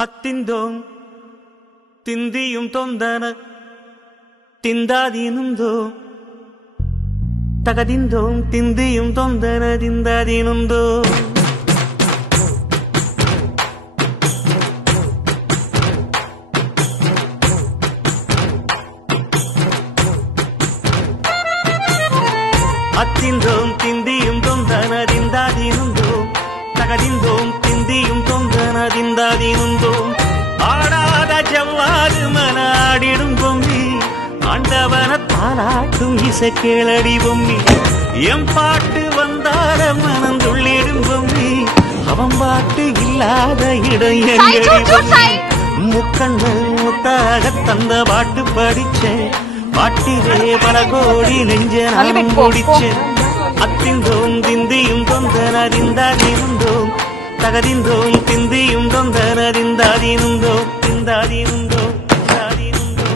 അത്തിന്തോം തിന്തിയും തൊന്തന തിന്താതീനുന്തോ തകതിന്തോം തിന്തിയും തൊന്തന തിന്താതീനുന്തോ അത്തിന്തോം തിന്തിയും തൊന്തന തിന്താതീനുന്തോ തകതിന്തോം തിന്തിയും തൊന്തന തിന്താതീനുന്തോ ஆடாத ஜவ்வாது மனாடிடும் பொம்மி ஆண்டவன தாலாட்டும் இசை கேளடி பொம்மி எம் பாட்டு வந்தார மனம் துள்ளிடும் பொம்மி அவன் பாட்டு இல்லாத இடம் எங்கடி பொம்மி முக்கண்ணு முத்தாக தந்த பாட்டு படிச்சேன் பாட்டிலே பல கோடி நெஞ்ச நானும் முடிச்சேன் அத்திந்தோம் திந்தியும் தொந்தனறிந்தாதிருந்தோம் தகதிந்தோம் திந்தியும் தொந்தனறிந்தாதிருந்தோ திந்தாதிருந்தோ திந்தாதிருந்தோ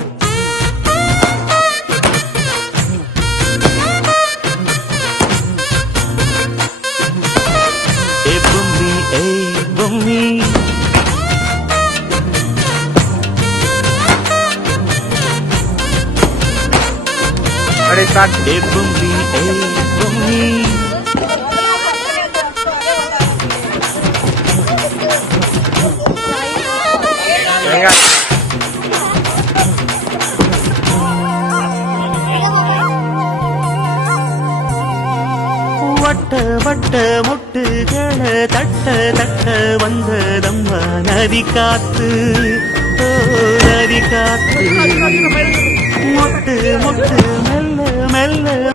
ஏ பொம்மி ஏ பொம்மி ஏ பொம்மி ஏ பொம்மி வட்ட வட்ட முட்டுகள தட்ட தட்ட வந்ததம்மா நதி காத்து நதி காத்து மொட்டு மொட்டு மெல்ல மெல்ல